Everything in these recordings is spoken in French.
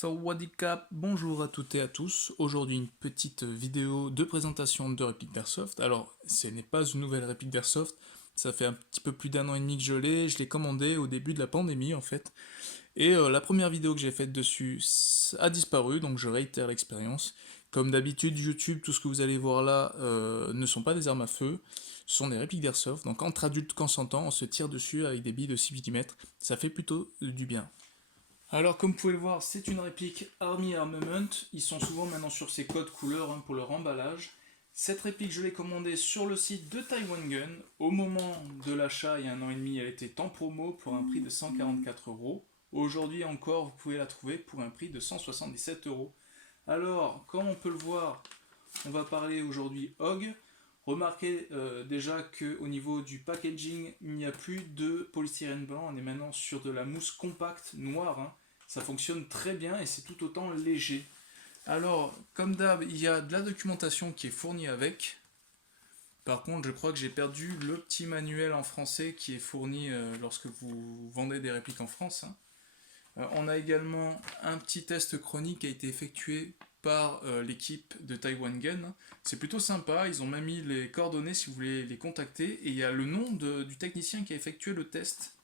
Sawadee-Cap, bonjour à toutes et à tous. Aujourd'hui une petite vidéo de présentation de réplique d'Airsoft. Alors ce n'est pas une nouvelle réplique d'Airsoft, ça fait un petit peu plus d'1 an et demi que je l'ai commandé au début de la pandémie en fait. Et la première vidéo que j'ai faite dessus a disparu, donc je réitère l'expérience. Comme d'habitude, YouTube, tout ce que vous allez voir là ne sont pas des armes à feu, ce sont des répliques d'Airsoft. Donc entre adultes consentants, on se tire dessus avec des billes de 6 mm, ça fait plutôt du bien. Alors comme vous pouvez le voir, c'est une réplique Army Armament, ils sont souvent maintenant sur ces codes couleurs pour leur emballage. Cette réplique je l'ai commandée sur le site de Taiwan Gun, au moment de l'achat il y a 1 an et demi elle était en promo pour un prix de 144 €. Aujourd'hui encore vous pouvez la trouver pour un prix de 177 €. Alors comme on peut le voir, on va parler aujourd'hui HOG. Remarquez déjà qu'au niveau du packaging, il n'y a plus de polystyrène blanc, on est maintenant sur de la mousse compacte noire, hein. Ça fonctionne très bien et c'est tout autant léger. Alors, comme d'hab, il y a de la documentation qui est fournie avec. Par contre, je crois que j'ai perdu le petit manuel en français qui est fourni lorsque vous vendez des répliques en France, hein. On a également un petit test chronique qui a été effectué par l'équipe de Taiwan Gun. C'est plutôt sympa, ils ont même mis les coordonnées si vous voulez les contacter, et il y a le nom du technicien qui a effectué le test.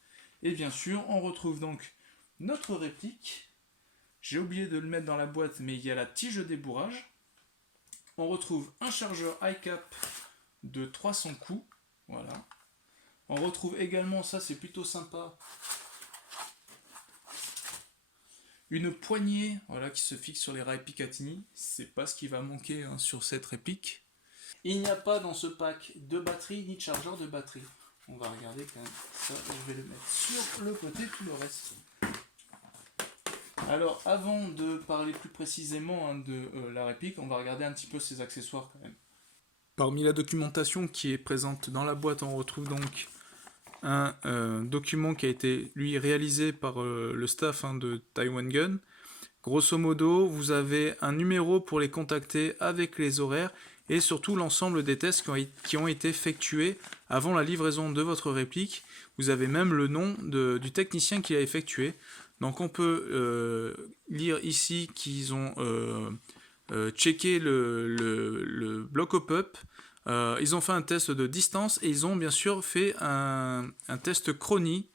Et bien sûr, on retrouve donc notre réplique. J'ai oublié de le mettre dans la boîte, mais il y a la tige de débourrage. On retrouve un chargeur ICAP de 300 coups. Voilà. On retrouve également, ça c'est plutôt sympa, une poignée voilà, qui se fixe sur les rails Picatinny, c'est pas ce qui va manquer hein, sur cette réplique. Il n'y a pas dans ce pack de batterie ni de chargeur de batterie. On va regarder quand même ça, je vais le mettre sur le côté, tout le reste. Alors avant de parler plus précisément hein, de la réplique, on va regarder un petit peu ses accessoires quand même. Parmi la documentation qui est présente dans la boîte, on retrouve donc un document qui a été lui réalisé par le staff hein, de Taiwan Gun. Grosso modo, vous avez un numéro pour les contacter avec les horaires et surtout l'ensemble des tests qui ont été effectués avant la livraison de votre réplique. Vous avez même le nom du technicien qui l'a effectué. Donc on peut lire ici qu'ils ont checké le bloc hop-up. Ils ont fait un test de distance et ils ont bien sûr fait un test chronie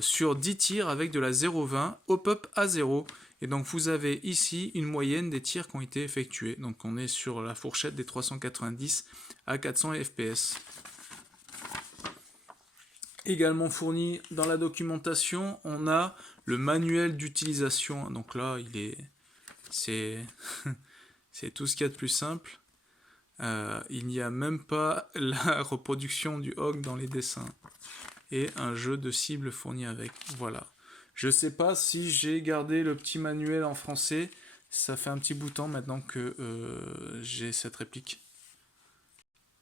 sur 10 tirs avec de la 0,20 hop-up à 0. Et donc vous avez ici une moyenne des tirs qui ont été effectués. Donc on est sur la fourchette des 390 à 400 fps. Également fourni dans la documentation, on a le manuel d'utilisation. Donc là, c'est tout ce qu'il y a de plus simple. Il n'y a même pas la reproduction du HOG dans les dessins. Et un jeu de cible fourni avec. Voilà. Je sais pas si j'ai gardé le petit manuel en français. Ça fait un petit bout de temps maintenant que j'ai cette réplique.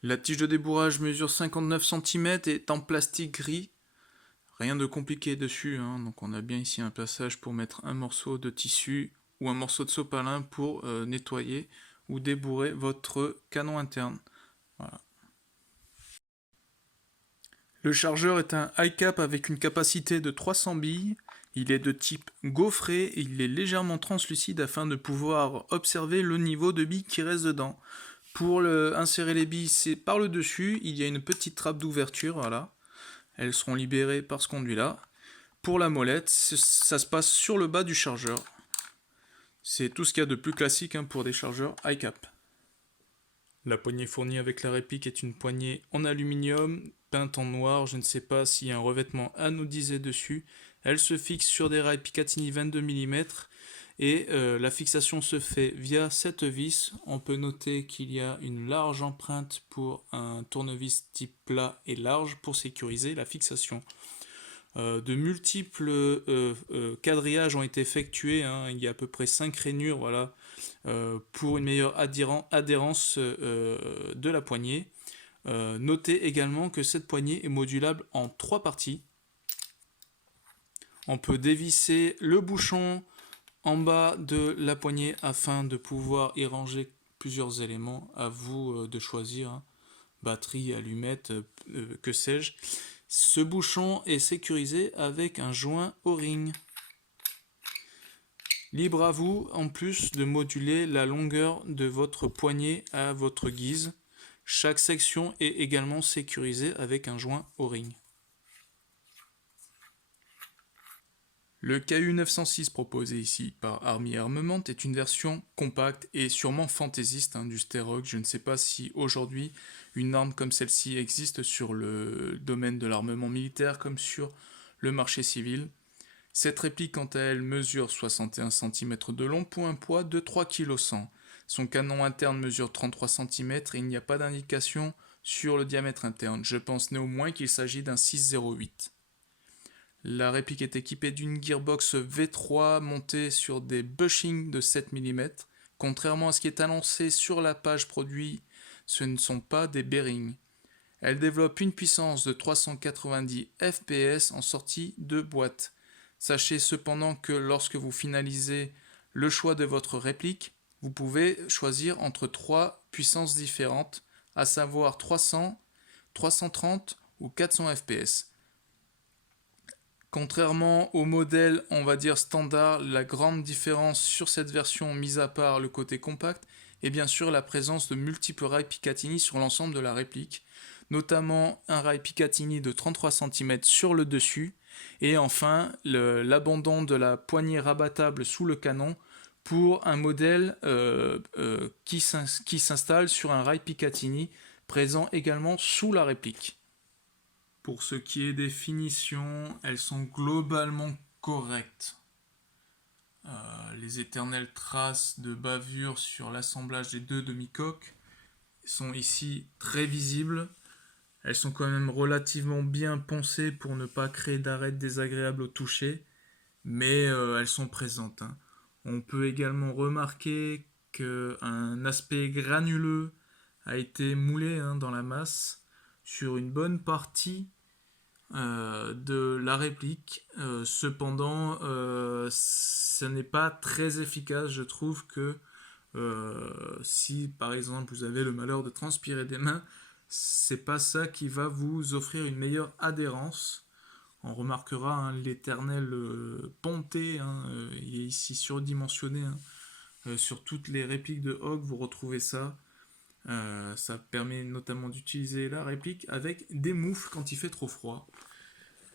La tige de débourrage mesure 59 cm et est en plastique gris. Rien de compliqué dessus, hein. Donc on a bien ici un passage pour mettre un morceau de tissu ou un morceau de sopalin pour nettoyer ou débourrer votre canon interne. Voilà. Le chargeur est un ICAP avec une capacité de 300 billes. Il est de type gaufré et il est légèrement translucide afin de pouvoir observer le niveau de billes qui reste dedans. Pour insérer les billes, c'est par le dessus. Il y a une petite trappe d'ouverture, voilà. Elles seront libérées par ce conduit-là. Pour la molette, ça se passe sur le bas du chargeur. C'est tout ce qu'il y a de plus classique hein, pour des chargeurs ICAP. La poignée fournie avec la réplique est une poignée en aluminium, peinte en noir, je ne sais pas s'il y a un revêtement anodisé dessus. Elle se fixe sur des rails Picatinny 22 mm et la fixation se fait via cette vis. On peut noter qu'il y a une large empreinte pour un tournevis type plat et large pour sécuriser la fixation. De multiples quadrillages ont été effectués, hein. Il y a à peu près 5 rainures voilà, pour une meilleure adhérence de la poignée. Notez également que cette poignée est modulable en 3 parties. On peut dévisser le bouchon en bas de la poignée afin de pouvoir y ranger plusieurs éléments. À vous de choisir, hein. Batterie, allumette, que sais-je. Ce bouchon est sécurisé avec un joint O-ring. Libre à vous, en plus, de moduler la longueur de votre poignet à votre guise. Chaque section est également sécurisée avec un joint O-ring. Le KU 906 proposé ici par Army Armament est une version compacte et sûrement fantaisiste du Sterok. Je ne sais pas si aujourd'hui une arme comme celle-ci existe sur le domaine de l'armement militaire comme sur le marché civil. Cette réplique quant à elle mesure 61 cm de long pour un poids de 3,1 kg. Son canon interne mesure 33 cm et il n'y a pas d'indication sur le diamètre interne. Je pense néanmoins qu'il s'agit d'un 6,08. La réplique est équipée d'une gearbox V3 montée sur des bushings de 7 mm. Contrairement à ce qui est annoncé sur la page produit, ce ne sont pas des bearings. Elle développe une puissance de 390 fps en sortie de boîte. Sachez cependant que lorsque vous finalisez le choix de votre réplique, vous pouvez choisir entre 3 puissances différentes, à savoir 300, 330 ou 400 fps. Contrairement au modèle, on va dire standard, la grande différence sur cette version, mis à part le côté compact, est bien sûr la présence de multiples rails Picatinny sur l'ensemble de la réplique, notamment un rail Picatinny de 33 cm sur le dessus, et enfin l'abandon de la poignée rabattable sous le canon pour un modèle qui s'installe sur un rail Picatinny présent également sous la réplique. Pour ce qui est des finitions, elles sont globalement correctes. Les éternelles traces de bavure sur l'assemblage des deux demi-coques sont ici très visibles. Elles sont quand même relativement bien poncées pour ne pas créer d'arêtes désagréables au toucher, mais elles sont présentes. On peut également remarquer qu'un aspect granuleux a été moulé dans la masse sur une bonne partie de la réplique. Cependant, ce n'est pas très efficace. Je trouve que si par exemple vous avez le malheur de transpirer des mains, c'est pas ça qui va vous offrir une meilleure adhérence. On remarquera l'éternel ponté, il est ici surdimensionné. Sur toutes les répliques de Hog, vous retrouvez ça. Ça permet notamment d'utiliser la réplique avec des moufles quand il fait trop froid.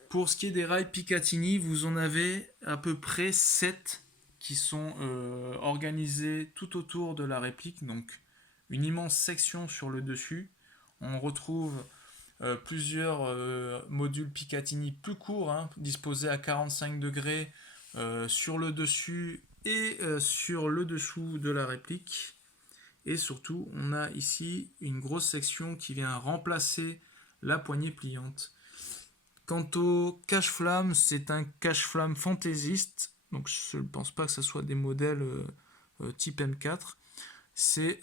Pour ce qui est des rails Picatinny, vous en avez à peu près 7 qui sont organisés tout autour de la réplique, donc une immense section sur le dessus. On retrouve plusieurs modules Picatinny plus courts, disposés à 45 degrés sur le dessus et sur le dessous de la réplique. Et surtout, on a ici une grosse section qui vient remplacer la poignée pliante. Quant au cache-flamme, c'est un cache-flamme fantaisiste. Donc je ne pense pas que ce soit des modèles type M4. C'est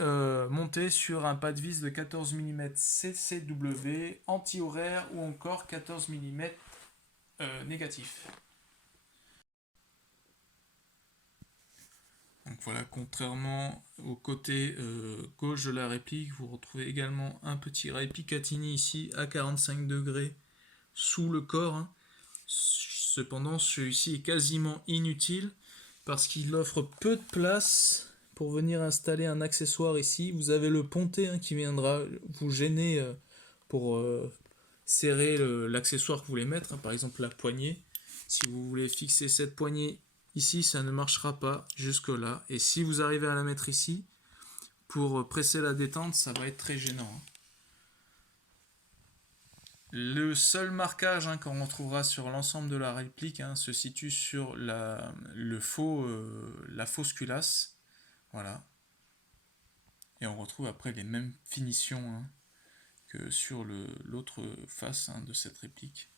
monté sur un pas de vis de 14 mm CCW, anti-horaire ou encore 14 mm négatif. Donc voilà, contrairement au côté gauche de la réplique, vous retrouvez également un petit rail Picatinny ici à 45 degrés sous le corps. Cependant, celui-ci est quasiment inutile parce qu'il offre peu de place pour venir installer un accessoire ici. Vous avez le ponté qui viendra vous gêner pour serrer l'accessoire que vous voulez mettre, par exemple la poignée. Si vous voulez fixer cette poignée ici, ça ne marchera pas jusque là. Et si vous arrivez à la mettre ici, pour presser la détente, ça va être très gênant. Le seul marquage qu'on retrouvera sur l'ensemble de la réplique se situe sur la fausse culasse. Voilà. Et on retrouve après les mêmes finitions que sur l'autre face de cette réplique.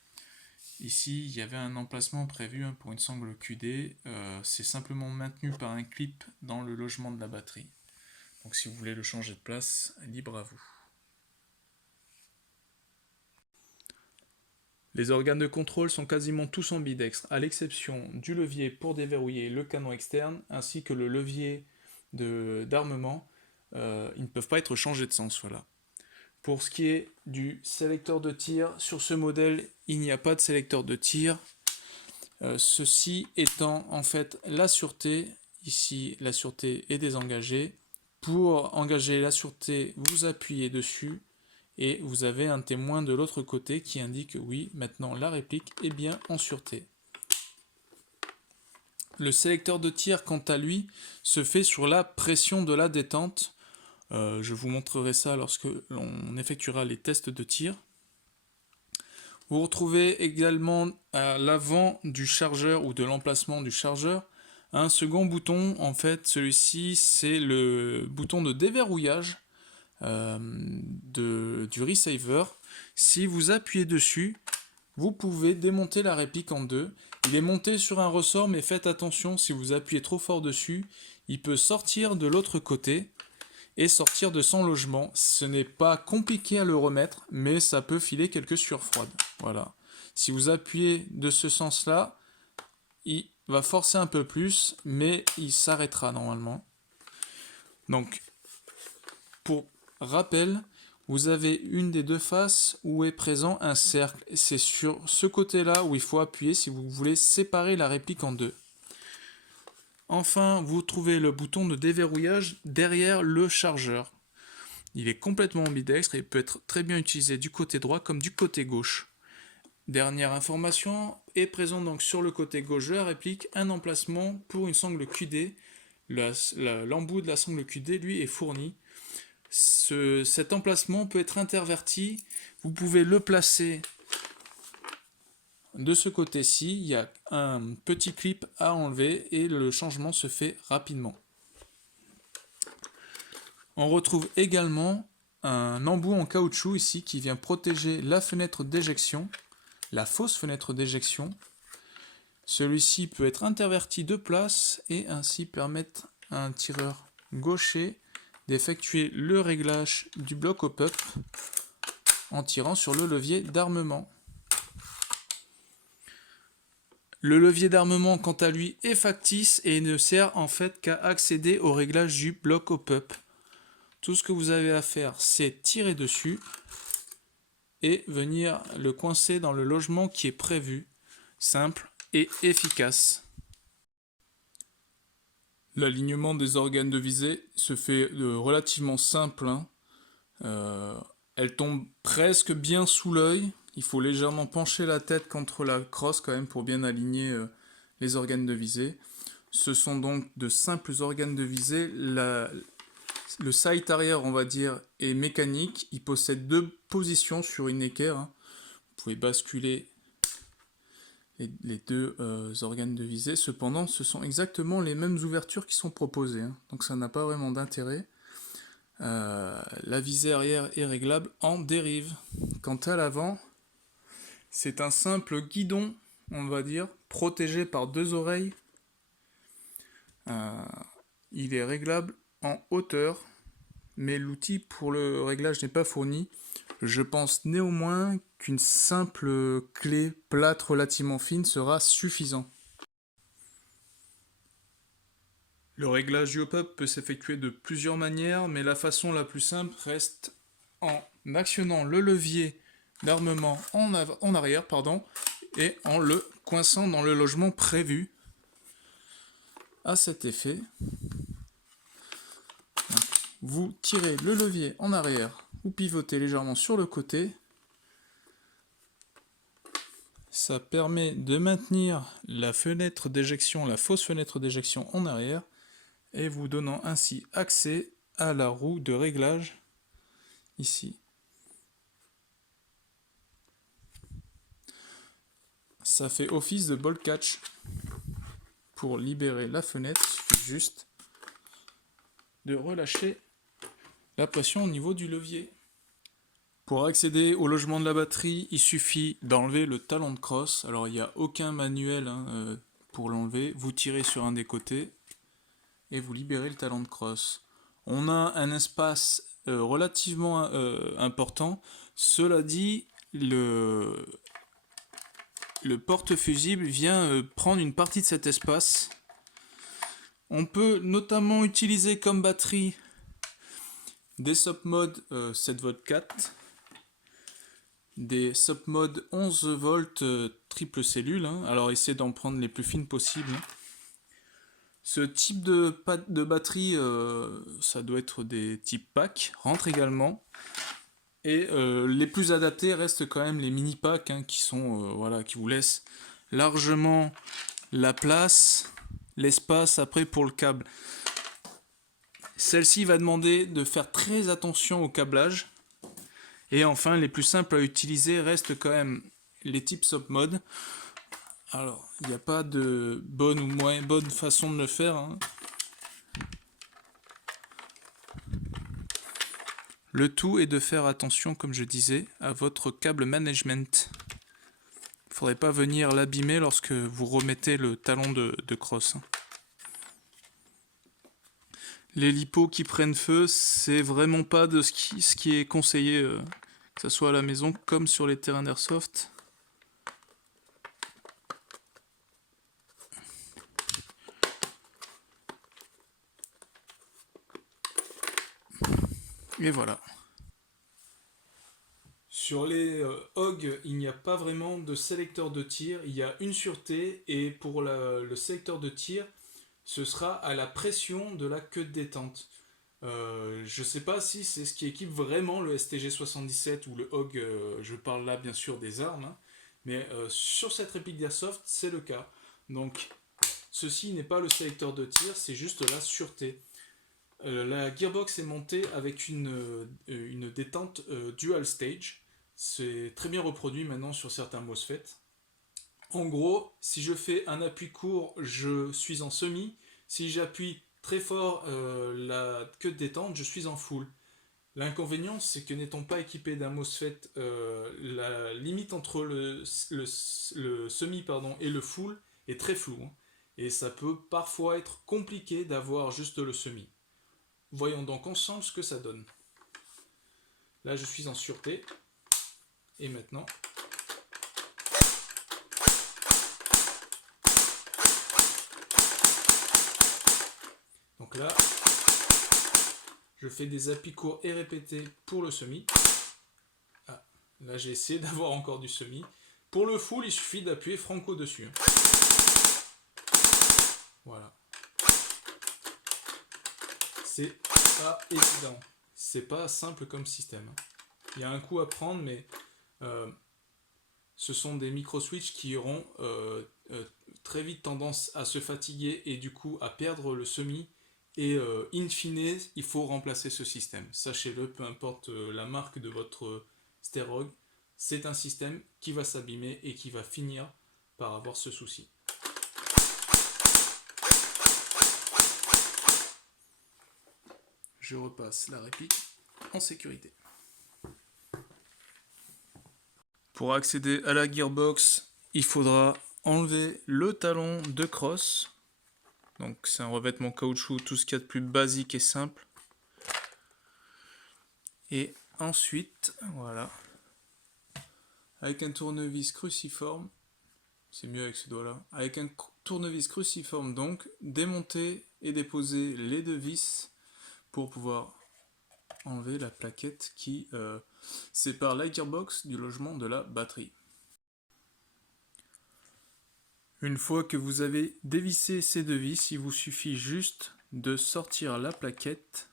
Ici, il y avait un emplacement prévu pour une sangle QD. C'est simplement maintenu par un clip dans le logement de la batterie. Donc si vous voulez le changer de place, libre à vous. Les organes de contrôle sont quasiment tous ambidextres, à l'exception du levier pour déverrouiller le canon externe, ainsi que le levier d'armement. Ils ne peuvent pas être changés de sens, voilà. Pour ce qui est du sélecteur de tir, sur ce modèle, il n'y a pas de sélecteur de tir. Ceci étant en fait la sûreté, ici la sûreté est désengagée. Pour engager la sûreté, vous appuyez dessus et vous avez un témoin de l'autre côté qui indique que oui, maintenant la réplique est bien en sûreté. Le sélecteur de tir, quant à lui, se fait sur la pression de la détente. Je vous montrerai ça lorsque l'on effectuera les tests de tir. Vous retrouvez également à l'avant du chargeur ou de l'emplacement du chargeur un second bouton. En fait, celui-ci, c'est le bouton de déverrouillage du receiver. Si vous appuyez dessus, vous pouvez démonter la réplique en deux. Il est monté sur un ressort, mais faites attention, si vous appuyez trop fort dessus, il peut sortir de l'autre côté et sortir de son logement. Ce n'est pas compliqué à le remettre, mais ça peut filer quelques sueurs froides. Voilà. Si vous appuyez de ce sens-là, il va forcer un peu plus, mais il s'arrêtera normalement. Donc, pour rappel, vous avez une des deux faces où est présent un cercle. C'est sur ce côté-là où il faut appuyer si vous voulez séparer la réplique en deux. Enfin, vous trouvez le bouton de déverrouillage derrière le chargeur. Il est complètement ambidextre et peut être très bien utilisé du côté droit comme du côté gauche. Dernière information, est présent donc sur le côté gauche de la réplique un emplacement pour une sangle QD. L'embout de la sangle QD, lui, est fourni. Cet emplacement peut être interverti. Vous pouvez le placer de ce côté-ci. Il y a un petit clip à enlever et le changement se fait rapidement. On retrouve également un embout en caoutchouc ici qui vient protéger la fenêtre d'éjection, la fausse fenêtre d'éjection. Celui-ci peut être interverti de place et ainsi permettre à un tireur gaucher d'effectuer le réglage du bloc au pup en tirant sur le levier d'armement. Le levier d'armement, quant à lui, est factice et ne sert en fait qu'à accéder au réglage du bloc au pup. Tout ce que vous avez à faire, c'est tirer dessus et venir le coincer dans le logement qui est prévu. Simple et efficace. L'alignement des organes de visée se fait relativement simple. Elle tombe presque bien sous l'œil. Il faut légèrement pencher la tête contre la crosse quand même pour bien aligner les organes de visée. Ce sont donc de simples organes de visée. Le sight arrière, on va dire, est mécanique. Il possède deux positions sur une équerre. Vous pouvez basculer les deux organes de visée. Cependant, ce sont exactement les mêmes ouvertures qui sont proposées. Donc ça n'a pas vraiment d'intérêt. La visée arrière est réglable en dérive. Quant à l'avant, c'est un simple guidon, on va dire, protégé par deux oreilles. Il est réglable en hauteur, mais l'outil pour le réglage n'est pas fourni. Je pense néanmoins qu'une simple clé plate relativement fine sera suffisant. Le réglage du hop-up peut s'effectuer de plusieurs manières, mais la façon la plus simple reste en actionnant le levier d'armement en arrière et en le coinçant dans le logement prévu. À cet effet, vous tirez le levier en arrière, vous pivotez légèrement sur le côté. Ça permet de maintenir la fenêtre d'éjection, la fausse fenêtre d'éjection en arrière, et vous donnant ainsi accès à la roue de réglage ici. Ça fait office de ball catch. Pour libérer la fenêtre, il suffit juste de relâcher la pression au niveau du levier. Pour accéder au logement de la batterie, il suffit d'enlever le talon de crosse. Alors il n'y a aucun manuel pour l'enlever. Vous tirez sur un des côtés et vous libérez le talon de crosse. On a un espace relativement important. Cela dit, le porte-fusible vient prendre une partie de cet espace. On peut notamment utiliser comme batterie des SOPMOD 7V4, des SOPMOD 11V triple cellule. Alors essayez d'en prendre les plus fines possibles. Ce type de batterie, ça doit être des types pack, rentre également. Et les plus adaptés restent quand même les mini packs, hein, qui sont voilà, qui vous laissent largement la place, l'espace après pour le câble. Celle-ci va demander de faire très attention au câblage. Et enfin, les plus simples à utiliser restent quand même les types Soap Mode. Alors, il n'y a pas de bonne ou moins bonne façon de le faire, hein. Le tout est de faire attention, comme je disais, à votre câble management. Il ne faudrait pas venir l'abîmer lorsque vous remettez le talon de crosse. Les lipos qui prennent feu, c'est vraiment pas de ce qui est conseillé, que ce soit à la maison comme sur les terrains d'airsoft. Et voilà. Sur les HOG, il n'y a pas vraiment de sélecteur de tir, il y a une sûreté, et pour le sélecteur de tir, ce sera à la pression de la queue de détente. Je ne sais pas si c'est ce qui équipe vraiment le STG-77 ou le HOG, je parle là bien sûr des armes, hein, mais sur cette réplique d'Airsoft, c'est le cas. Donc, ceci n'est pas le sélecteur de tir, c'est juste la sûreté. La gearbox est montée avec une détente dual stage. C'est très bien reproduit maintenant sur certains MOSFET. En gros, si je fais un appui court, je suis en semi. Si j'appuie très fort la queue de détente, je suis en full. L'inconvénient, c'est que n'étant pas équipé d'un MOSFET, la limite entre le semi et le full est très floue, hein. Et ça peut parfois être compliqué d'avoir juste le semi. Voyons donc ensemble ce que ça donne. Là, je suis en sûreté. Et maintenant, donc là, je fais des appuis courts et répétés pour le semi. Ah, là, j'ai essayé d'avoir encore du semi. Pour le full, il suffit d'appuyer franco dessus. Voilà. C'est pas évident. C'est pas simple comme système. Il y a un coup à prendre, mais ce sont des micro-switches qui auront très vite tendance à se fatiguer et du coup à perdre le semi. Et in fine, il faut remplacer ce système. Sachez-le, peu importe la marque de votre Sterog, c'est un système qui va s'abîmer et qui va finir par avoir ce souci. Je repasse la réplique en sécurité. Pour accéder à la gearbox, il faudra enlever le talon de crosse. Donc c'est un revêtement caoutchouc, tout ce qu'il y a de plus basique et simple. Et ensuite, voilà, avec un tournevis cruciforme, c'est mieux avec ce doigt-là, avec un tournevis cruciforme donc, démonter et déposer les deux vis pour pouvoir enlever la plaquette qui sépare la gearbox du logement de la batterie. Une fois que vous avez dévissé ces deux vis, il vous suffit juste de sortir la plaquette.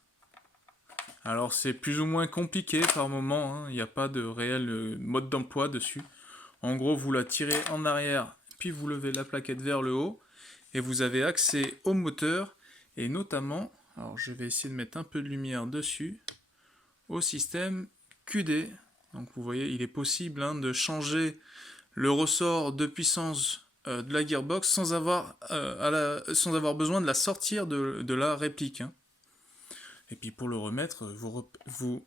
Alors c'est plus ou moins compliqué par moment, hein. Il n'y a pas de réel mode d'emploi dessus. En gros, vous la tirez en arrière, puis vous levez la plaquette vers le haut, et vous avez accès au moteur, et notamment, alors je vais essayer de mettre un peu de lumière dessus, au système QD. Donc vous voyez, il est possible, hein, de changer le ressort de puissance de la gearbox sans avoir besoin de la sortir de la réplique, hein. Et puis pour le remettre, vous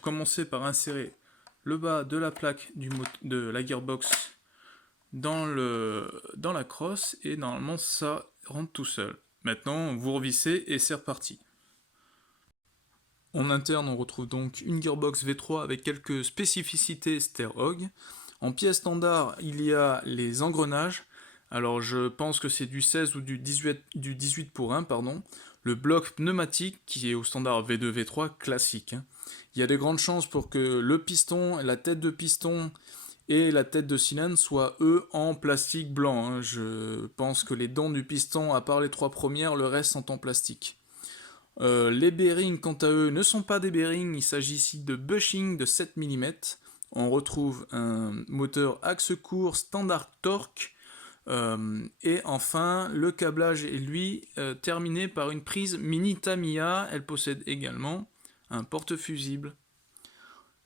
commencez par insérer le bas de la plaque de la gearbox dans la crosse et normalement ça rentre tout seul. Maintenant vous revissez et c'est reparti. En interne, on retrouve donc une gearbox V3 avec quelques spécificités Sterog. En pièce standard, il y a les engrenages. Alors je pense que c'est du 16 ou du 18 pour 1, pardon. Le bloc pneumatique qui est au standard V2, V3 classique, hein. Il y a de grandes chances pour que le piston, la tête de piston et la tête de cylindre soient eux en plastique blanc, hein. Je pense que les dents du piston, à part les 3 premières, le reste sont en plastique. Les bearings, quant à eux, ne sont pas des bearings, il s'agit ici de bushings de 7 mm. On retrouve un moteur axe court standard torque. Et enfin, le câblage est lui terminé par une prise mini Tamiya. Elle possède également un porte-fusible.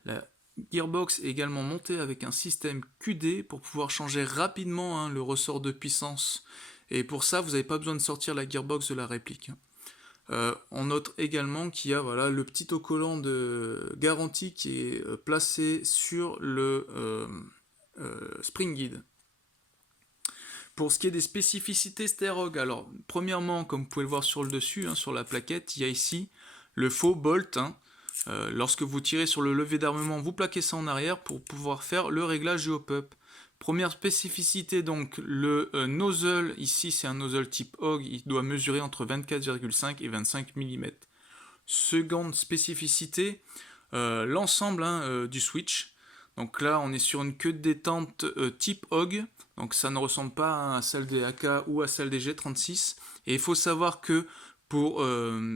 La gearbox est également montée avec un système QD pour pouvoir changer rapidement, hein, le ressort de puissance. Et pour ça, vous n'avez pas besoin de sortir la gearbox de la réplique. On note également qu'il y a voilà, le petit autocollant de garantie qui est placé sur le Spring Guide. Pour ce qui est des spécificités Sterog, alors premièrement, comme vous pouvez le voir sur le dessus, hein, sur la plaquette, il y a ici le faux bolt, hein. Lorsque vous tirez sur le levier d'armement, vous plaquez ça en arrière pour pouvoir faire le réglage du hop-up. Première spécificité, donc le nozzle, ici c'est un nozzle type HOG, il doit mesurer entre 24,5 et 25 mm. Seconde spécificité, l'ensemble, hein, du switch. Donc là on est sur une queue de détente type HOG, donc ça ne ressemble pas à celle des AK ou à celle des G36. Et il faut savoir que pour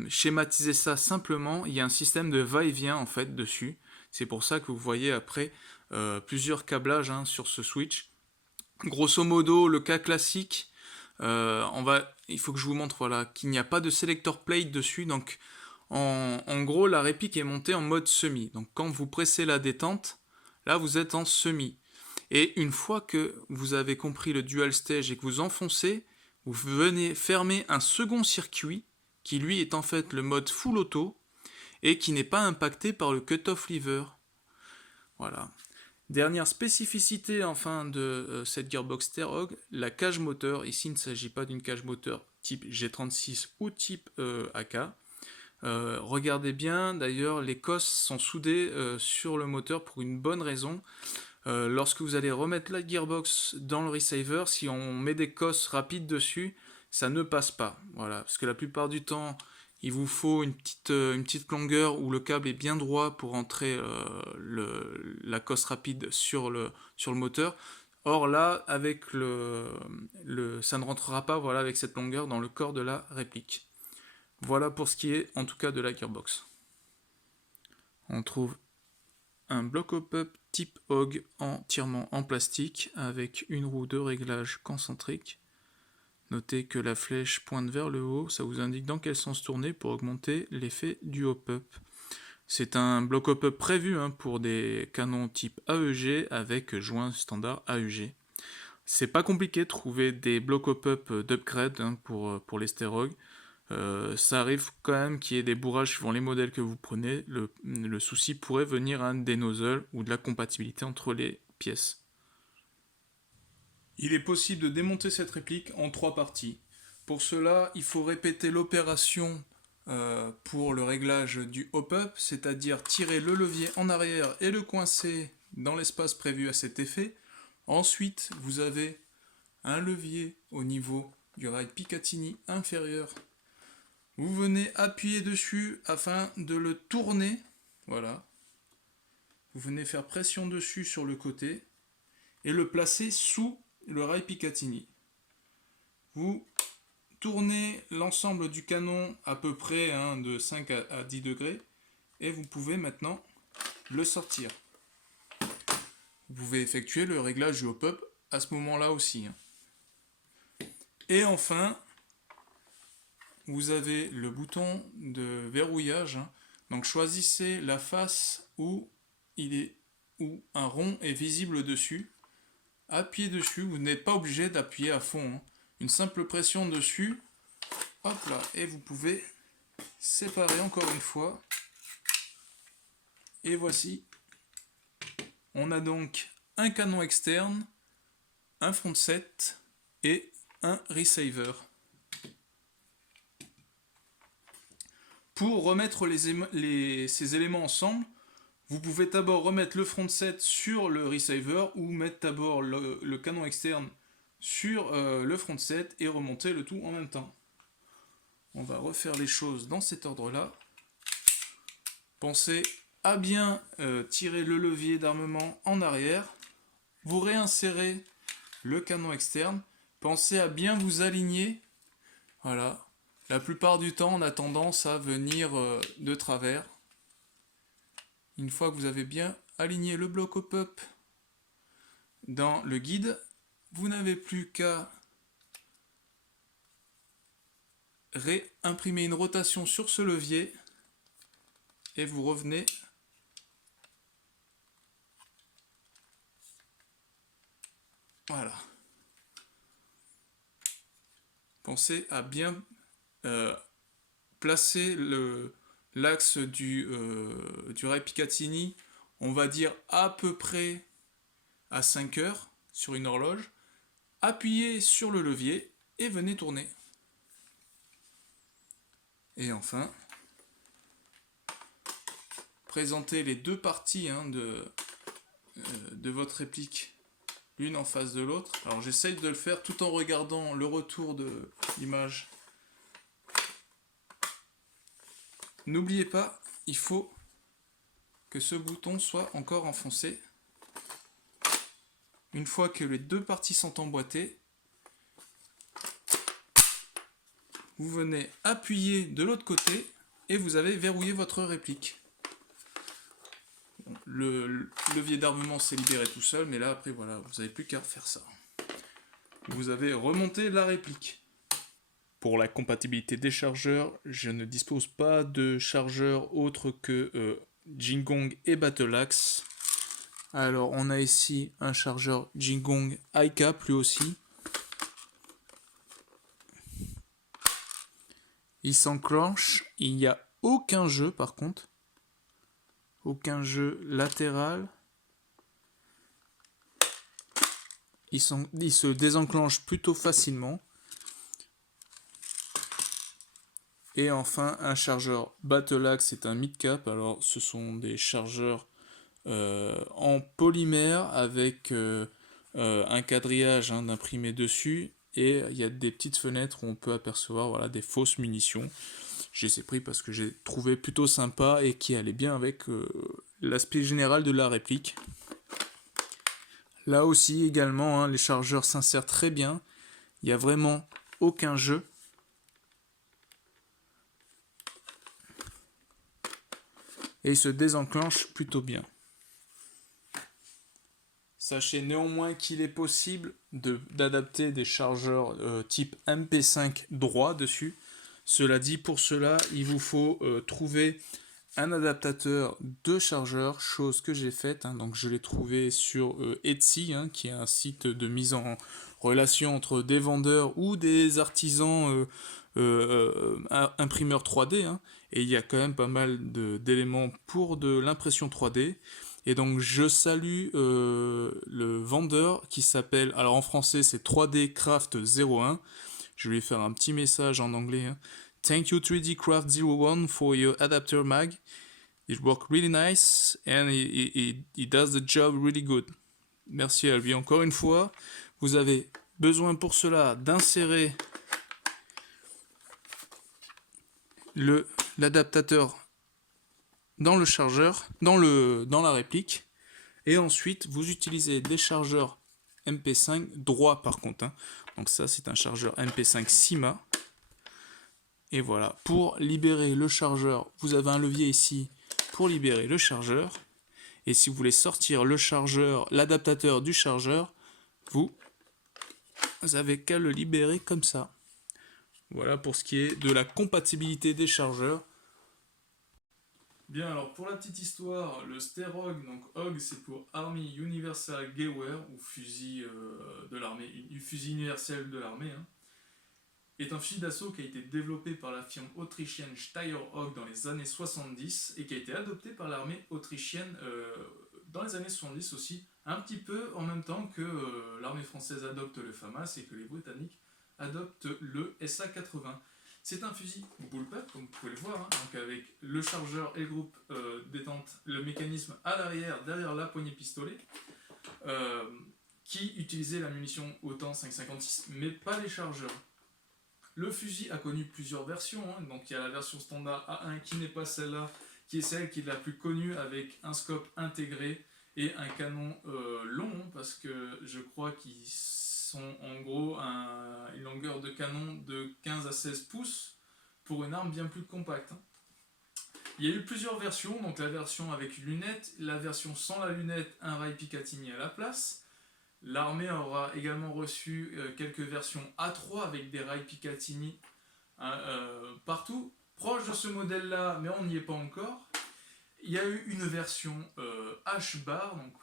schématiser ça simplement, il y a un système de va-et-vient en fait dessus. C'est pour ça que vous voyez après plusieurs câblages, hein, sur ce switch. Grosso modo, le cas classique, il faut que je vous montre, voilà, qu'il n'y a pas de selector plate dessus. Donc en gros, la réplique est montée en mode semi. Donc quand vous pressez la détente, là vous êtes en semi. Et une fois que vous avez compris le dual stage et que vous enfoncez, vous venez fermer un second circuit qui lui est en fait le mode full auto et qui n'est pas impacté par le cut-off lever. Voilà. Dernière spécificité enfin de cette gearbox Sterog, la cage moteur. Ici il ne s'agit pas d'une cage moteur type G36 ou type AK. Regardez bien, d'ailleurs les cosses sont soudées sur le moteur pour une bonne raison. Lorsque vous allez remettre la gearbox dans le receiver, si on met des cosses rapides dessus, ça ne passe pas. Voilà, parce que la plupart du temps, il vous faut une petite longueur où le câble est bien droit pour entrer la cosse rapide sur le moteur. Or là, avec ça ne rentrera pas, voilà, avec cette longueur dans le corps de la réplique. Voilà pour ce qui est en tout cas de la gearbox. On trouve un bloc hop-up type HOG entièrement en plastique avec une roue de réglage concentrique. Notez que la flèche pointe vers le haut, ça vous indique dans quel sens tourner pour augmenter l'effet du hop-up. C'est un bloc hop-up prévu, hein, pour des canons type AEG avec joint standard AEG. C'est pas compliqué de trouver des blocs hop-up d'upgrade, hein, pour les Sterog. Ça arrive quand même qu'il y ait des bourrages suivant les modèles que vous prenez. Le souci pourrait venir, hein, des nozzles ou de la compatibilité entre les pièces. Il est possible de démonter cette réplique en 3 parties. Pour cela, il faut répéter l'opération pour le réglage du hop-up, c'est-à-dire tirer le levier en arrière et le coincer dans l'espace prévu à cet effet. Ensuite, vous avez un levier au niveau du rail Picatinny inférieur. Vous venez appuyer dessus afin de le tourner. Voilà. Vous venez faire pression dessus sur le côté et le placer sous le rail Picatinny. Vous tournez l'ensemble du canon à peu près, hein, de 5 à 10 degrés et vous pouvez maintenant le sortir. Vous pouvez effectuer le réglage du hop-up à ce moment-là aussi, hein. Et enfin, vous avez le bouton de verrouillage, hein. Donc choisissez la face où un rond est visible dessus. Appuyez dessus, vous n'êtes pas obligé d'appuyer à fond, hein. Une simple pression dessus, hop là, et vous pouvez séparer encore une fois. Et voici, on a donc un canon externe, un front set et un receiver. Pour remettre ces éléments ensemble, vous pouvez d'abord remettre le front set sur le receiver ou mettre d'abord le canon externe sur le front set et remonter le tout en même temps. On va refaire les choses dans cet ordre-là. Pensez à bien tirer le levier d'armement en arrière vous réinsérez le canon externe. Pensez à bien vous aligner. Voilà. La plupart du temps, on a tendance à venir de travers. Une fois que vous avez bien aligné le bloc au pop dans le guide, vous n'avez plus qu'à réimprimer une rotation sur ce levier et vous revenez voilà. Pensez à bien placer l'axe du rail Picatinny, on va dire à peu près à 5 heures sur une horloge. Appuyez sur le levier et venez tourner. Et enfin, présentez les deux parties de votre réplique l'une en face de l'autre. Alors j'essaye de le faire tout en regardant le retour de l'image. N'oubliez pas, il faut que ce bouton soit encore enfoncé. Une fois que les deux parties sont emboîtées, vous venez appuyer de l'autre côté et vous avez verrouillé votre réplique. Le levier d'armement s'est libéré tout seul, mais là après voilà, vous n'avez plus qu'à faire ça. Vous avez remonté la réplique. Pour la compatibilité des chargeurs, je ne dispose pas de chargeur autre que Jingong et Battleaxe. Alors on a ici un chargeur Jingong iCap lui aussi. Il s'enclenche, il n'y a aucun jeu par contre. Aucun jeu latéral. Il se désenclenche plutôt facilement. Et enfin un chargeur Battleaxe, c'est un mid-cap. Alors ce sont des chargeurs en polymère avec un quadrillage d'imprimé dessus. Et il y a des petites fenêtres où on peut apercevoir voilà, des fausses munitions. Je les ai pris parce que j'ai trouvé plutôt sympa et qui allait bien avec l'aspect général de la réplique. Là aussi également, les chargeurs s'insèrent très bien. Il n'y a vraiment aucun jeu. Et il se désenclenche plutôt bien. Sachez néanmoins qu'il est possible d'adapter des chargeurs type MP5 droit dessus. Cela dit, pour cela, il vous faut trouver un adaptateur de chargeur, chose que j'ai faite. Donc je l'ai trouvé sur Etsy, qui est un site de mise en relation entre des vendeurs ou des artisans imprimeurs 3D. Et il y a quand même pas mal d'éléments pour de l'impression 3D. Et donc je salue le vendeur qui s'appelle, alors en français c'est 3D Craft 01. Je vais lui faire un petit message en anglais. Thank you 3D Craft 01 for your adapter mag. It works really nice and it does the job really good. Merci à lui encore une fois. Vous avez besoin pour cela d'insérer l'adaptateur dans le chargeur, dans la réplique, et ensuite vous utilisez des chargeurs MP5 droit par contre. Donc ça c'est un chargeur MP5 Sima. Et voilà, pour libérer le chargeur, vous avez un levier ici pour libérer le chargeur. Et si vous voulez sortir le chargeur, l'adaptateur du chargeur, vous avez qu'à le libérer comme ça. Voilà pour ce qui est de la compatibilité des chargeurs. Bien, alors pour la petite histoire, le Sterog, donc OG c'est pour Army Universal Gewehr, ou fusil de l'armée, fusil universel de l'armée, est un fusil d'assaut qui a été développé par la firme autrichienne Steyr-Hog dans les années 70 et qui a été adopté par l'armée autrichienne dans les années 70 aussi, un petit peu en même temps que l'armée française adopte le FAMAS et que les Britanniques adoptent le SA-80. C'est un fusil bullpup, comme vous pouvez le voir, donc avec le chargeur et le groupe détente, le mécanisme à l'arrière, derrière la poignée pistolet, qui utilisait la munition OTAN 5,56, mais pas les chargeurs. Le fusil a connu plusieurs versions, donc il y a la version standard A1 qui n'est pas celle-là, qui est celle qui est la plus connue avec un scope intégré et un canon long, parce que je crois qu'ils sont en gros une longueur de canon de 15 à 16 pouces pour une arme bien plus compacte. Il y a eu plusieurs versions, donc la version avec lunettes, la version sans la lunette, un rail Picatinny à la place. L'armée aura également reçu quelques versions A3 avec des rails Picatinny partout, proche de ce modèle-là, mais on n'y est pas encore. Il y a eu une version H-bar, donc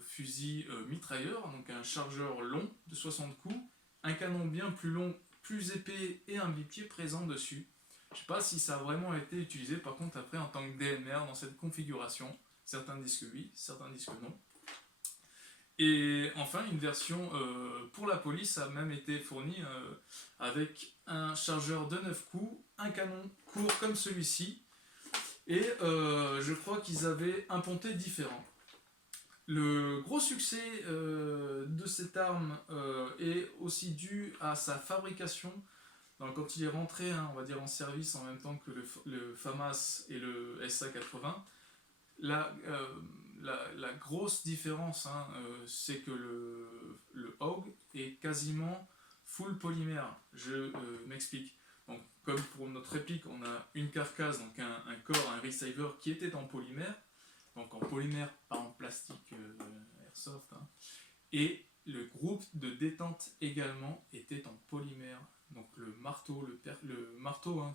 fusil mitrailleur, donc un chargeur long de 60 coups, un canon bien plus long, plus épais et un bipied présent dessus. Je ne sais pas si ça a vraiment été utilisé par contre après en tant que DMR dans cette configuration. Certains disent que oui, certains disent que non. Et enfin, une version pour la police a même été fournie avec un chargeur de 9 coups, un canon court comme celui-ci, et je crois qu'ils avaient un pontet différent. Le gros succès de cette arme est aussi dû à sa fabrication. Donc, quand il est rentré, on va dire en service en même temps que le FAMAS et le SA-80, la grosse différence, c'est que le HOG est quasiment full polymère. Je m'explique. Donc, comme pour notre réplique, on a une carcasse, donc un corps, un receiver qui était en polymère, donc en polymère, pas en plastique airsoft, et le groupe de détente également était en polymère. Donc le marteau,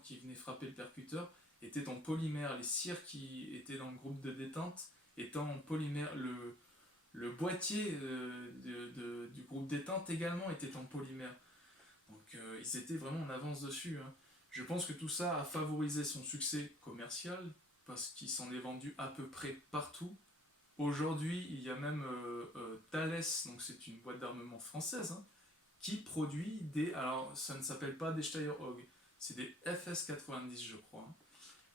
qui venait frapper le percuteur était en polymère. Les cires qui étaient dans le groupe de détente étant en polymère. Le boîtier du groupe détente également était en polymère. Donc ils étaient vraiment en avance dessus. Je pense que tout ça a favorisé son succès commercial parce qu'il s'en est vendu à peu près partout. Aujourd'hui, il y a même Thales, donc c'est une boîte d'armement française, qui produit des... Alors, ça ne s'appelle pas des Steyr-Hog, c'est des FS-90, je crois.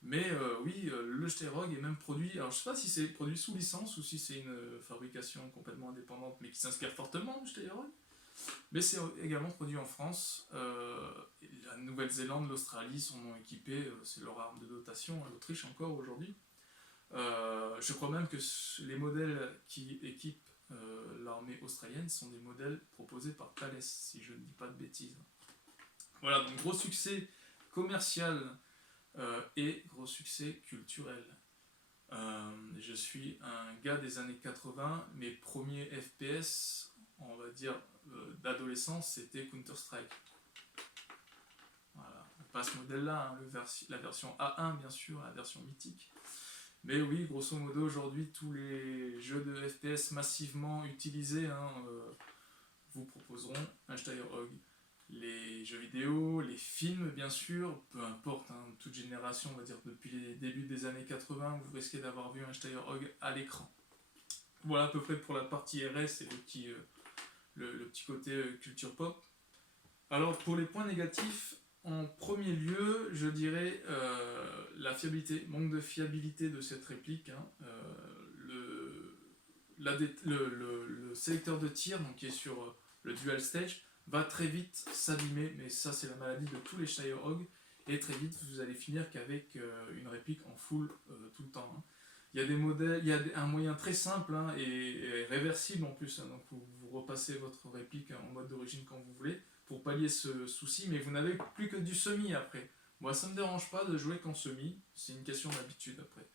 Mais oui, le Steyr-Hog est même produit... Alors, je ne sais pas si c'est produit sous licence ou si c'est une fabrication complètement indépendante, mais qui s'inspire fortement du Steyr-Hog. Mais c'est également produit en France. La Nouvelle-Zélande, l'Australie sont équipés, c'est leur arme de dotation, l'Autriche encore aujourd'hui. Je crois même que les modèles qui équipent l'armée australienne sont des modèles proposés par Thales, si je ne dis pas de bêtises. Voilà, donc gros succès commercial et gros succès culturel. Je suis un gars des années 80, mes premiers FPS, on va dire, d'adolescence, c'était Counter-Strike. Voilà, pas ce modèle-là, la version A1 bien sûr, la version mythique. Mais oui, grosso modo, aujourd'hui, tous les jeux de FPS massivement utilisés vous proposeront un Steyr-Hog. Les jeux vidéo, les films, bien sûr, peu importe, toute génération, on va dire depuis les débuts des années 80, vous risquez d'avoir vu un Steyr-Hog à l'écran. Voilà à peu près pour la partie RS et le petit côté culture pop. Alors, pour les points négatifs, en premier lieu, je dirais la fiabilité, manque de fiabilité de cette réplique. Le sélecteur de tir, donc qui est sur le dual stage, va très vite s'abîmer, mais ça c'est la maladie de tous les Steyr-Hog, et très vite vous allez finir qu'avec une réplique en full tout le temps. Il y a des modèles, il y a un moyen très simple et réversible en plus, donc vous repassez votre réplique en mode d'origine quand vous voulez, pour pallier ce souci, mais vous n'avez plus que du semi après. Moi, ça ne me dérange pas de jouer qu'en semi, c'est une question d'habitude après.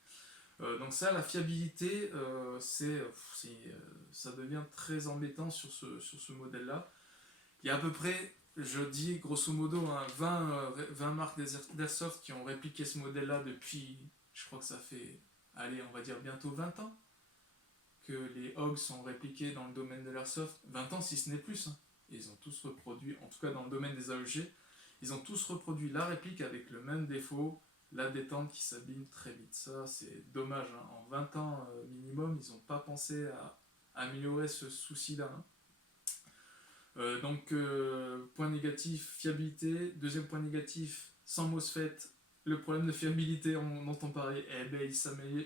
Donc ça, la fiabilité, ça devient très embêtant sur ce modèle-là. Il y a à peu près, je dis grosso modo, 20 marques d'Airsoft qui ont répliqué ce modèle-là depuis, je crois que ça fait, allez, on va dire bientôt 20 ans, que les HOG sont répliqués dans le domaine de l'Airsoft. 20 ans si ce n'est plus. Ils ont tous reproduit, en tout cas dans le domaine des AEG, ils ont tous reproduit la réplique avec le même défaut, la détente qui s'abîme très vite. Ça, c'est dommage. En 20 ans minimum, ils n'ont pas pensé à améliorer ce souci-là. Donc, point négatif, fiabilité. Deuxième point négatif, sans MOSFET, le problème de fiabilité dont on parlait,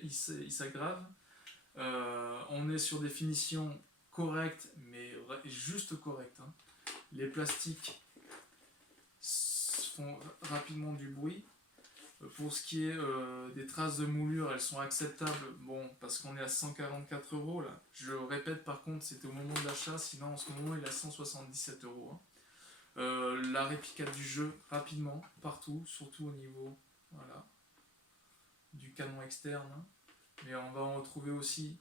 il s'aggrave. On est sur des finitions correctes, mais juste correctes. Les plastiques font rapidement du bruit. Pour ce qui est des traces de moulure, elles sont acceptables, bon, parce qu'on est à 144 euros là. Je répète, par contre, c'était au moment de l'achat, sinon en ce moment il est à 177 euros. Hein. La réplique du jeu, rapidement, partout, surtout au niveau voilà, du canon externe. Hein. Mais on va en retrouver aussi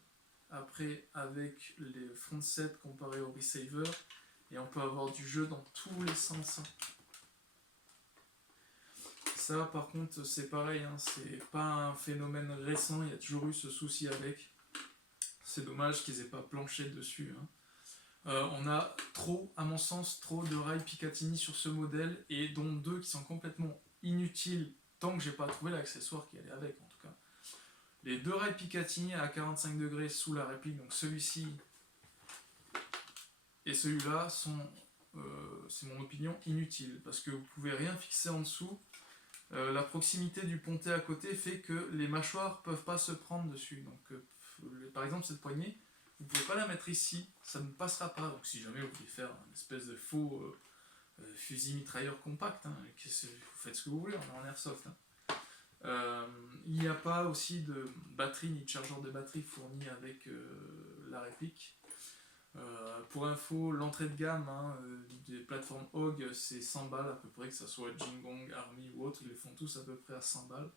après avec les front sets comparés au Receiver. Et on peut avoir du jeu dans tous les sens. Hein. Ça, par contre, c'est pareil, hein, c'est pas un phénomène récent, il y a toujours eu ce souci avec. C'est dommage qu'ils aient pas planché dessus. Hein. On a trop, à mon sens, trop de rails Picatinny sur ce modèle, et dont 2 qui sont complètement inutiles, tant que j'ai pas trouvé l'accessoire qui allait avec, en tout cas. Les 2 rails Picatinny à 45 degrés sous la réplique, donc celui-ci et celui-là, sont, c'est mon opinion, inutiles, parce que vous pouvez rien fixer en dessous. La proximité du pontet à côté fait que les mâchoires ne peuvent pas se prendre dessus. Donc, par exemple, cette poignée, vous ne pouvez pas la mettre ici, ça ne passera pas. Donc, si jamais vous voulez faire une espèce de faux fusil mitrailleur compact, hein, vous faites ce que vous voulez, on est en airsoft. Hein. Il n'y a pas aussi de batterie ni de chargeur de batterie fourni avec la réplique. Pour info, l'entrée de gamme hein, des plateformes Hog, c'est 100 balles à peu près, que ce soit Jingong, Army ou autre, ils les font tous à peu près à 100 balles.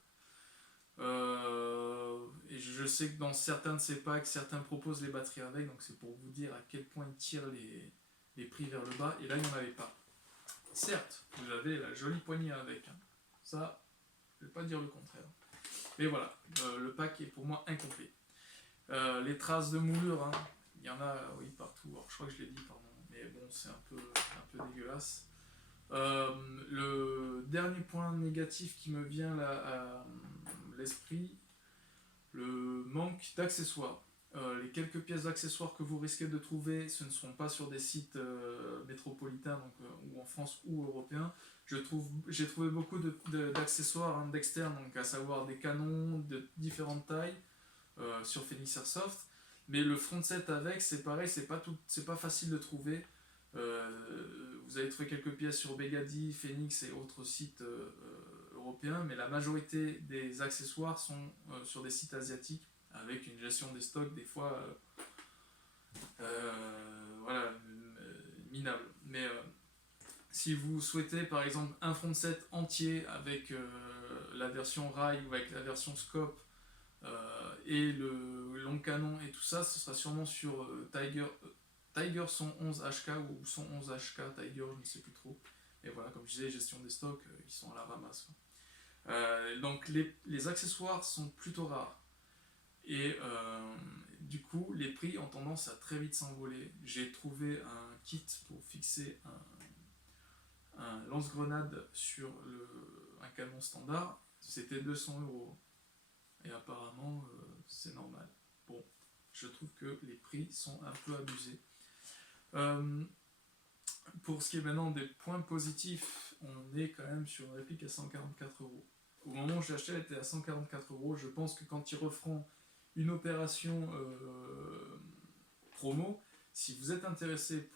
Et je sais que dans certains de ces packs, certains proposent les batteries avec, donc c'est pour vous dire à quel point ils tirent les prix vers le bas, et là il n'y en avait pas. Certes, vous avez la jolie poignée avec, hein. Ça, je ne vais pas dire le contraire. Mais voilà, le pack est pour moi incomplet. Les traces de moulure, hein, il y en a, oui, partout. Alors, je crois que je l'ai dit, pardon, mais bon, c'est un peu dégueulasse. Le dernier point négatif qui me vient là à l'esprit, le manque d'accessoires. Les quelques pièces d'accessoires que vous risquez de trouver, ce ne seront pas sur des sites métropolitains, donc, ou en France ou européens. J'ai trouvé beaucoup d'accessoires hein, d'externe, donc à savoir des canons de différentes tailles sur Phoenix Airsoft. Mais le front set avec, c'est pareil, c'est pas facile de trouver. Vous avez trouvé quelques pièces sur Begady, Phoenix et autres sites européens, mais la majorité des accessoires sont sur des sites asiatiques, avec une gestion des stocks des fois voilà, minable. Mais si vous souhaitez par exemple un front set entier avec la version rail ou avec la version scope, et le long canon et tout ça, ce sera sûrement sur Tiger 111 HK ou 111 HK Tiger, je ne sais plus trop. Et voilà, comme je disais, gestion des stocks, ils sont à la ramasse. Donc les accessoires sont plutôt rares. Et du coup, les prix ont tendance à très vite s'envoler. J'ai trouvé un kit pour fixer un lance-grenade sur un canon standard, c'était 200 euros. Et apparemment, c'est normal. Bon, je trouve que les prix sont un peu abusés. Pour ce qui est maintenant des points positifs, on est quand même sur une réplique à 144 euros. Au moment où je l'ai acheté, elle était à 144 euros. Je pense que quand ils referont une opération promo, si vous êtes intéressé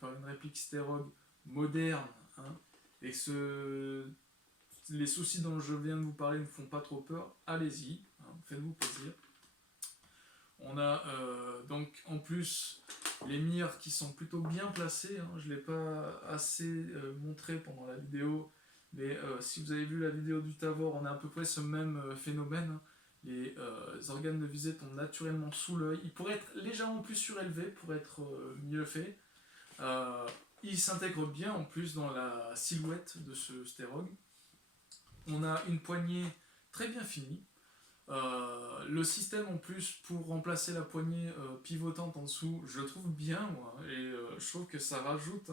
par une réplique Sterog moderne, hein, et que les soucis dont je viens de vous parler ne font pas trop peur, allez-y, hein, faites-vous plaisir. On a donc en plus les mires qui sont plutôt bien placées, hein, je ne l'ai pas assez montré pendant la vidéo, mais si vous avez vu la vidéo du Tavor, on a à peu près ce même phénomène. Hein. Les organes de visée tombent naturellement sous l'œil. Ils pourraient être légèrement plus surélevés pour être mieux faits. Ils s'intègrent bien en plus dans la silhouette de ce Sterog. On a une poignée très bien finie. Le système en plus pour remplacer la poignée pivotante en dessous, je le trouve bien moi, et je trouve que ça rajoute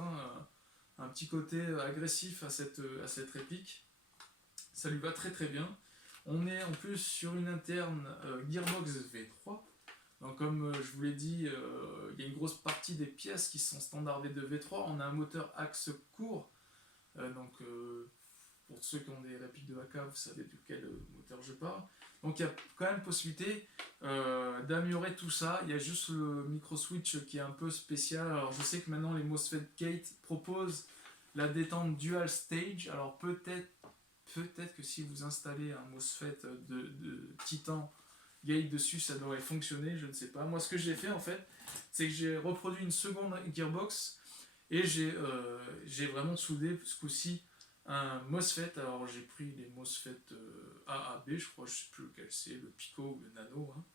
un petit côté agressif à cette réplique. Ça lui va très très bien. On est en plus sur une interne Gearbox V3. Donc comme je vous l'ai dit, il y a une grosse partie des pièces qui sont standardées de V3. On a un moteur axe court, donc pour ceux qui ont des répliques de AK, vous savez de quel moteur je parle. Donc il y a quand même possibilité d'améliorer tout ça. Il y a juste le micro switch qui est un peu spécial. Alors je sais que maintenant les MOSFET Gate proposent la détente dual stage. Alors peut-être peut-être que si vous installez un MOSFET de Titan Gate dessus, ça devrait fonctionner, je ne sais pas. Moi, ce que j'ai fait en fait, c'est que j'ai reproduit une seconde gearbox et j'ai vraiment soudé ce coup-ci un MOSFET. Alors j'ai pris les MOSFET AAB, je crois, je ne sais plus lequel c'est, le Pico ou le Nano. Hein.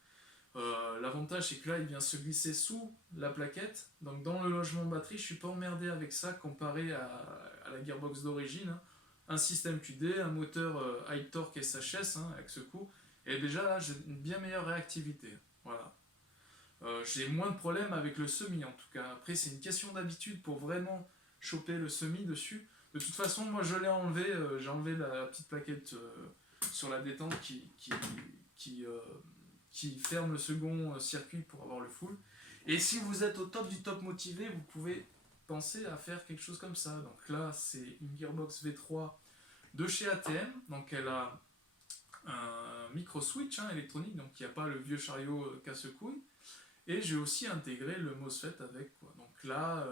L'avantage c'est que là il vient se glisser sous la plaquette, donc dans le logement batterie je suis pas emmerdé avec ça comparé à la gearbox d'origine. Hein. Un système QD, un moteur high torque SHS hein, avec ce coup, et déjà là j'ai une bien meilleure réactivité. Voilà. J'ai moins de problèmes avec le semi en tout cas. Après c'est une question d'habitude pour vraiment choper le semi dessus. De toute façon moi je l'ai enlevé, j'ai enlevé la petite plaquette sur la détente qui ferme le second circuit pour avoir le full. Et si vous êtes au top du top motivé, vous pouvez penser à faire quelque chose comme ça. Donc là, c'est une Gearbox V3 de chez ATM. Donc elle a un micro switch hein, électronique, donc il n'y a pas le vieux chariot casse-couille. Et j'ai aussi intégré le MOSFET avec. Quoi. Donc là,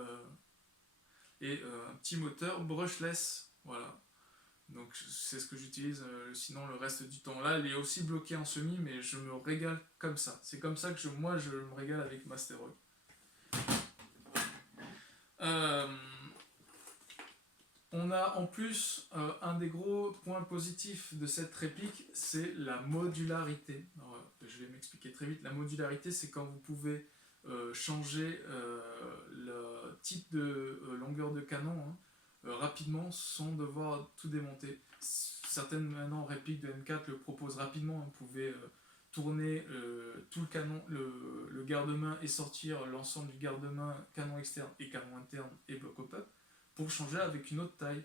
un petit moteur brushless. Voilà. Donc c'est ce que j'utilise sinon le reste du temps. Là, il est aussi bloqué en semi, mais je me régale comme ça. C'est comme ça que moi, je me régale avec Masteroid. On a en plus un des gros points positifs de cette réplique, c'est la modularité. Alors, je vais m'expliquer très vite. La modularité, c'est quand vous pouvez changer le type de longueur de canon hein, rapidement sans devoir tout démonter. Certaines maintenant répliques de M4 le proposent rapidement. Vous pouvez tourner tout le canon, le garde-main et sortir l'ensemble du garde-main, canon externe et canon interne et bloc up pour changer avec une autre taille.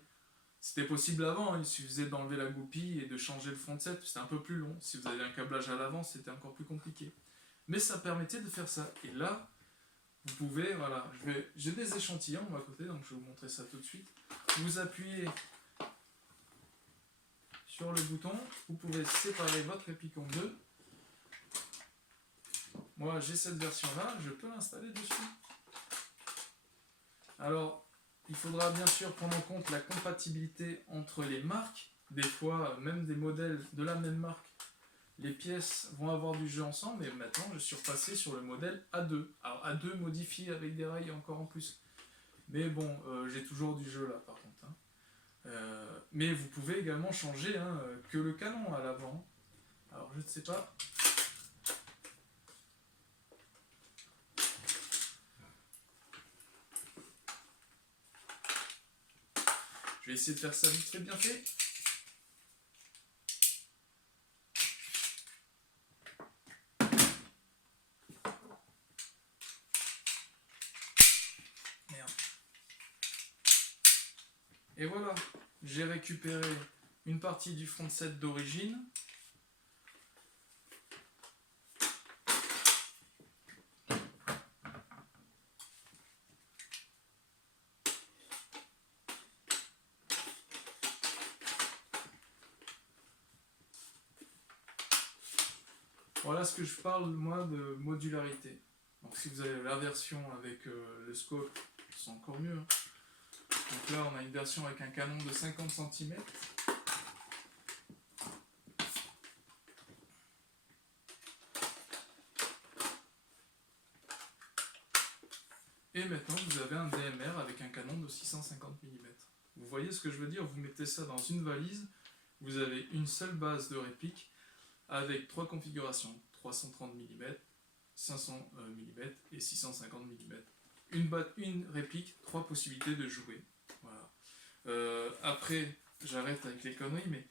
C'était possible avant, hein, il suffisait d'enlever la goupille et de changer le front set, c'était un peu plus long. Si vous avez un câblage à l'avant, c'était encore plus compliqué. Mais ça permettait de faire ça. Et là, vous pouvez, voilà, j'ai des échantillons à côté, donc je vais vous montrer ça tout de suite. Vous appuyez sur le bouton, vous pouvez séparer votre réplique en deux. Moi, j'ai cette version-là, je peux l'installer dessus. Alors, il faudra bien sûr prendre en compte la compatibilité entre les marques. Des fois, même des modèles de la même marque, les pièces vont avoir du jeu ensemble. Et maintenant, je suis repassé sur le modèle A2. Alors, A2 modifié avec des rails encore en plus. Mais bon, j'ai toujours du jeu là, par contre. Hein. Mais vous pouvez également changer hein, que le canon à l'avant. Alors, je ne sais pas. Je vais essayer de faire ça vite fait, bien fait. Merde. Et voilà, j'ai récupéré une partie du front set d'origine. Voilà ce que je parle moi de modularité. Donc si vous avez la version avec le scope, c'est encore mieux. Hein. Donc là on a une version avec un canon de 50 cm. Et maintenant vous avez un DMR avec un canon de 650 mm. Vous voyez ce que je veux dire? Vous mettez ça dans une valise, vous avez une seule base de réplique avec trois configurations, 330 mm, 500 mm et 650 mm. Une réplique, trois possibilités de jouer. Voilà. Après, j'arrête avec les conneries, mais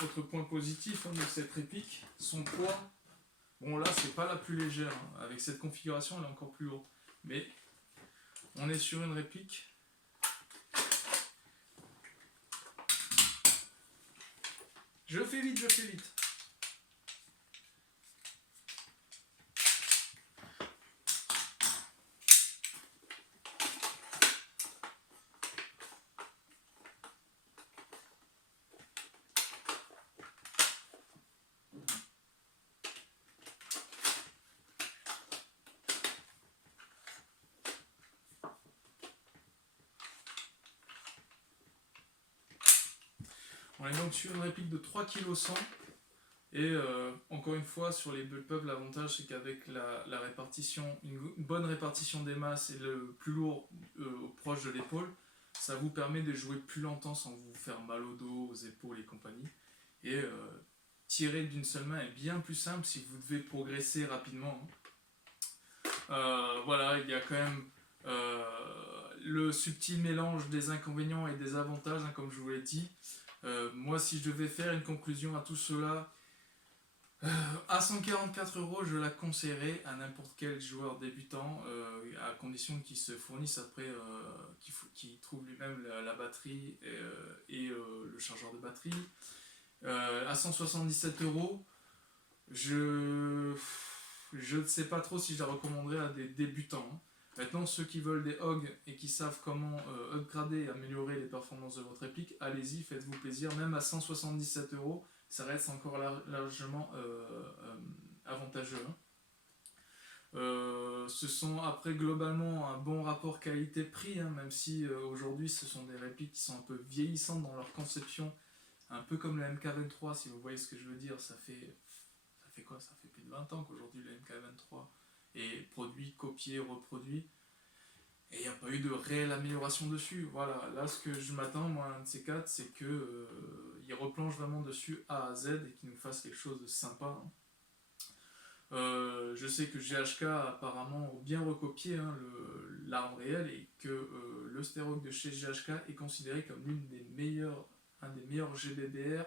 autre point positif hein, de cette réplique, son poids. Bon là, c'est pas la plus légère. Hein. Avec cette configuration, elle est encore plus lourde. Mais on est sur une réplique. Je fais vite. On est donc sur une réplique de 3,1 kg. Et encore une fois, sur les bullpups, l'avantage c'est qu'avec la répartition, une bonne répartition des masses et le plus lourd proche de l'épaule, ça vous permet de jouer plus longtemps sans vous faire mal au dos, aux épaules et compagnie. Et tirer d'une seule main est bien plus simple si vous devez progresser rapidement. Voilà, il y a quand même le subtil mélange des inconvénients et des avantages, hein, comme je vous l'ai dit. Moi, si je devais faire une conclusion à tout cela, à 144 €, je la conseillerais à n'importe quel joueur débutant, à condition qu'il se fournisse après, qu'il trouve lui-même la batterie et le chargeur de batterie. À 177 €, je ne sais pas trop si je la recommanderais à des débutants, hein. Maintenant, ceux qui veulent des hogs et qui savent comment upgrader et améliorer les performances de votre réplique, allez-y, faites-vous plaisir. Même à 177 €, ça reste encore largement avantageux, hein. Ce sont après globalement un bon rapport qualité-prix, hein, même si aujourd'hui ce sont des répliques qui sont un peu vieillissantes dans leur conception, un peu comme le MK23, si vous voyez ce que je veux dire. Ça fait quoi? Ça fait plus de 20 ans qu'aujourd'hui le MK23 est produit, copié, reproduit. Et il n'y a pas eu de réelle amélioration dessus. Voilà, là ce que je m'attends, moi, un de ces quatre, c'est qu'il replonge vraiment dessus A à Z et qu'il nous fasse quelque chose de sympa, hein. Je sais que GHK apparemment ont bien recopié, hein, l'arme réelle et que le Sterog de chez GHK est considéré comme un des meilleurs GBBR,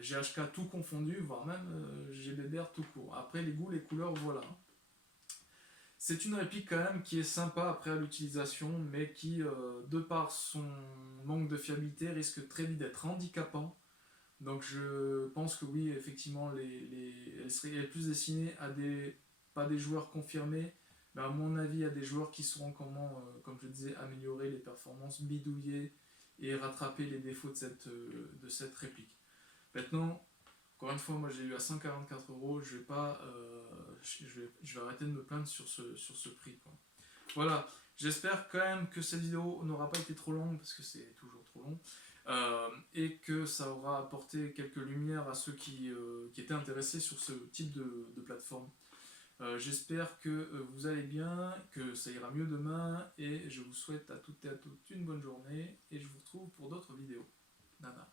GHK tout confondu, voire même GBBR tout court. Après les goûts, les couleurs, voilà. C'est une réplique quand même qui est sympa après à l'utilisation, mais qui, de par son manque de fiabilité, risque très vite d'être handicapant. Donc je pense que oui, effectivement, elle serait plus destinée à pas des joueurs confirmés, mais à mon avis à des joueurs qui sauront comment, comme je disais, améliorer les performances, bidouiller et rattraper les défauts de cette réplique. Maintenant, encore une fois, moi j'ai eu à 144 €, je vais pas, je vais arrêter de me plaindre sur ce prix, quoi. Voilà, j'espère quand même que cette vidéo n'aura pas été trop longue, parce que c'est toujours trop long, et que ça aura apporté quelques lumières à ceux qui étaient intéressés sur ce type de plateforme. J'espère que vous allez bien, que ça ira mieux demain, et je vous souhaite à toutes et à toutes une bonne journée, et je vous retrouve pour d'autres vidéos. Nana.